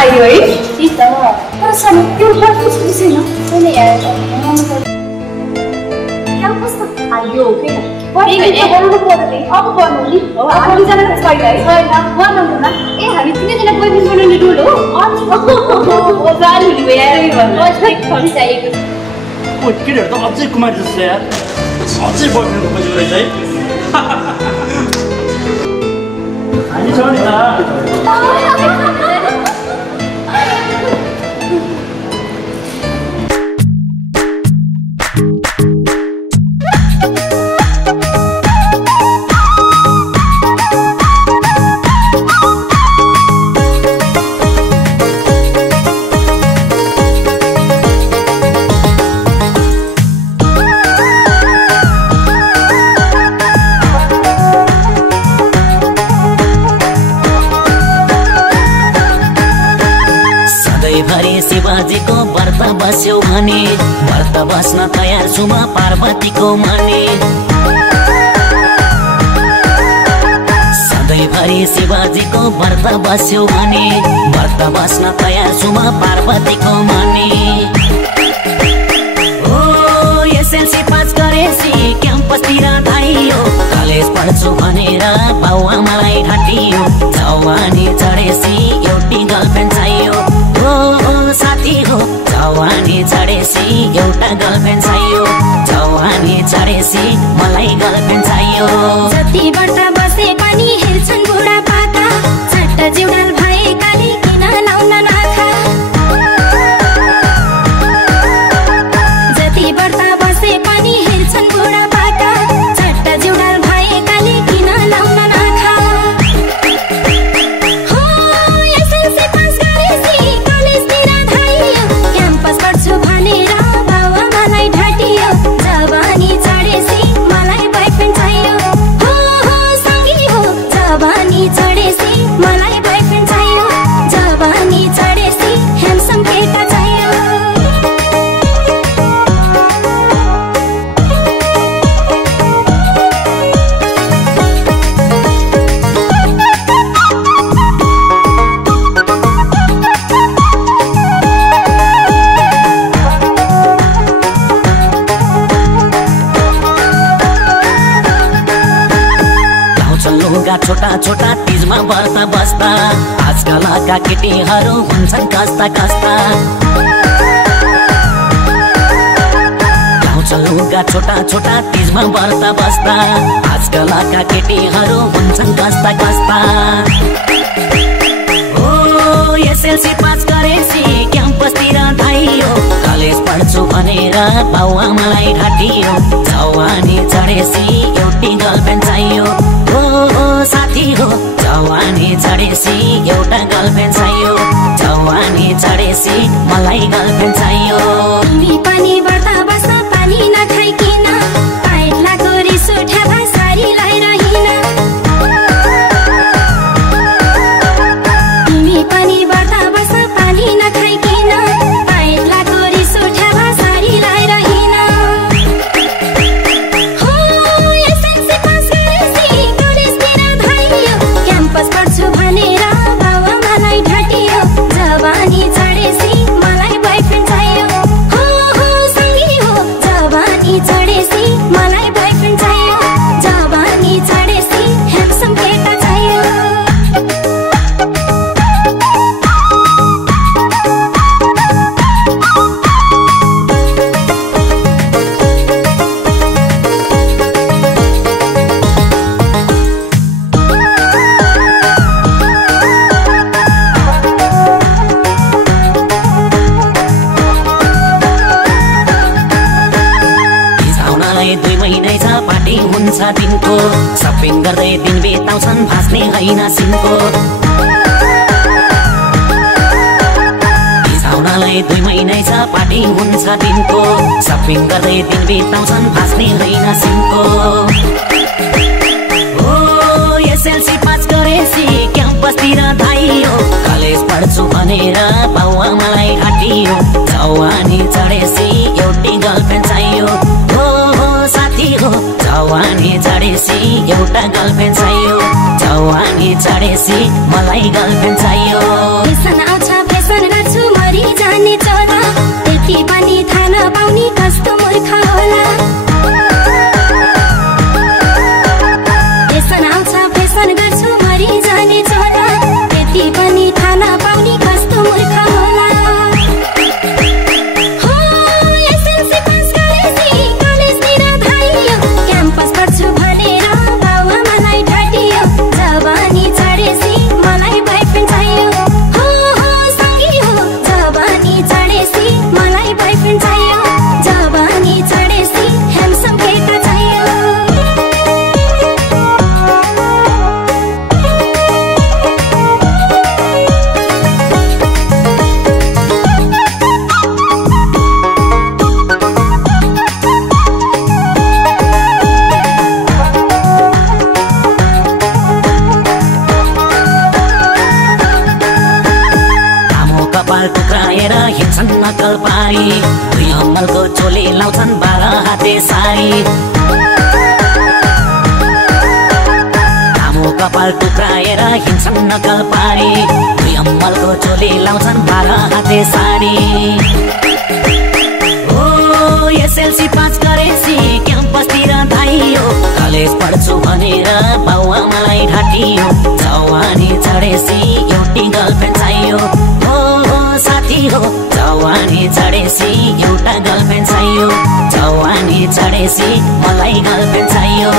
आयो है त्यही त तर सानो त्यो पर्फेक्ट छैन छैन यार कस्तो आयो के गर्नु पर्ने अब गर्नु नि हो हामी जना छैन है छैन गर्नु न ए हामी तिनैजना बोयफ्रेन्ड बनाउने रुल हो अनि ओ जानु नि यार पर्फेक्ट फर्म चाहिएको ओ केटीहरु त अझै कुमारी जस्तो यार अझै बोयफ्रेन्ड खोज्यो रहेछ है हामी छ नि त शिवाजीको व्रत बस्यो भने व्रत बस्न तयार छु म पार्वतीको माने सधैँभरि शिवाजीको व्रत बस्यो भने व्रत बस्न तयार छु म पार्वतीको माने ओ एसएलसी पास गरेसी क्याम्पसतिर धाइयो कलेज पढ्छु भनेर बाउआमालाई ढाँटियो जवानी चढेसी एउटी गर्लफ्रेन्ड चाहियो साथी हो जवानी चढेसी एउटा गर्लफ्रेन्ड चाहियो जवानी चढेसी मलाई गर्लफ्रेन्ड चाहियो जति व्रत बसे पनि हेर्छन् बुढा पाका छट्ट जिउडाल भएकाले किन लाउन नाखा जति व्रत बसे पनि हेर्छन् बुढा पाका छट्ट जिउडाल भएकाले किन लाउन नाखा हो एसएलसी पास गरेसी कलेजतिर धाइयो क्याम्पस पढ्छु भनेर बाउआमालाई ढाँटियो जवानी चढेसी मलाई बोयफ्रेन्ड चाहियो हो सँगै हो जवानी चढेसी मलाई बोयफ्रेन्ड चाहियो जवानी चढेसी ह्यान्डसम केटा चाहियो छोटा छोटा तिजमा व्रत बस्दा आजकलका केटीहरू हुन्छन् कस्ता कस्ता लुगा छोटा छोटा तिजमा व्रत बस्दा आजकलका केटीहरू हुन्छन् कस्ता कस्ता ओ एसएलसी पास गरेसी क्याम्पसतिर धाइयो कलेज पढ्छु भनेर बाउआमालाई ढाँटियो जवानी चढेसी एउटी गर्लफ्रेन्ड चाहियो साथी हो जवानी चढेसी एउटा गर्लफ्रेन्ड चाहियो जवानी चढेसी मलाई गर्लफ्रेन्ड चाहियो तिमी पनि व्रत बस पानी नखाइकिन पाइट लाको रिस उठा भाषारी लगाएर हिँड तिमी पनि व्रत बस पानी नखाइकिन पाइट लाको रिस उठा भाषारी लगाएर हिँड हो एसएलसी पास गरेसी कलेजतिर धाइयो क्याम्पस पढ्छु भनेर बाउआमालाई ढाँटियो जवानी चढेसी मलाई बोयफ्रेन्ड चाहियो हो सँगै हो जवानी चढेसी मलाई बोयफ्रेन्ड चाहियो जवानी चढेसी ह्यान्डसम केटा चाहियो हुन्छ दिनको सपिङ गर्दै दिन बिताउँछन् भास्ने होइन सिनको बिसाउनलाई 2 महिनै छ पार्टी हुन्छ दिनको सपिङ गर्दै दिन बिताउँछन् भास्ने होइन सिनको ओ एसएलसी पास गरेसी क्याम्पसतिर धाइयो कलेज पढ्छु भनेर बाउआमालाई ढाँटियो जवानी चढेसी एउटी गर्लफ्रेन्ड चाहियो साथी हो जवानी चढेसी एउटा गर्लफ्रेन्ड चाहियो जवानी चढेसी मलाई गर्लफ्रेन्ड चाहियो आउँछ यति पनि थाहा नपाउने कस्तो मूर्ख होला फेसन आउँछ फेसन गर्छु मरि जाने छोरा यति पनि थाहा नपाउने कस्तो मूर्ख होला हो एसएलसी पास गरेपछि कलेजतिर धाइयो क्याम्पस पढ्छु भनेर बाउआमालाई ढाटियो जवानी चढेपछि मलाई बोयफ्रेन्ड चाहियो हो सखी हो जवानी चढेपछि मलाई बोयफ्रेन्ड चाहियो जवानी चढेपछि ह्यान्डसम केटा चाहियो कपाल टुक्राएर हिँड्छन् नक्कल पारी दुई अम्मलको चोली लाउँछन् 12 हाते सारी लामो कपाल टुक्राएर हिँड्छन् नक्कल पारी दुई अम्मलको चोली लाउँछन् 12 हाते सारी ओ एसएलसी पास गरेपछि क्याम्पसतिर धाइयो कलेज पढ्छु भनेर बाउआमालाई ढाटियो जवानी चढेपछि एउटी गर्लफ्रेन्ड चाहियो साथी हो जवानी चढेपछि एउटा गर्लफ्रेन्ड चाहियो जवानी चढेपछि मलाई गर्लफ्रेन्ड चाहियो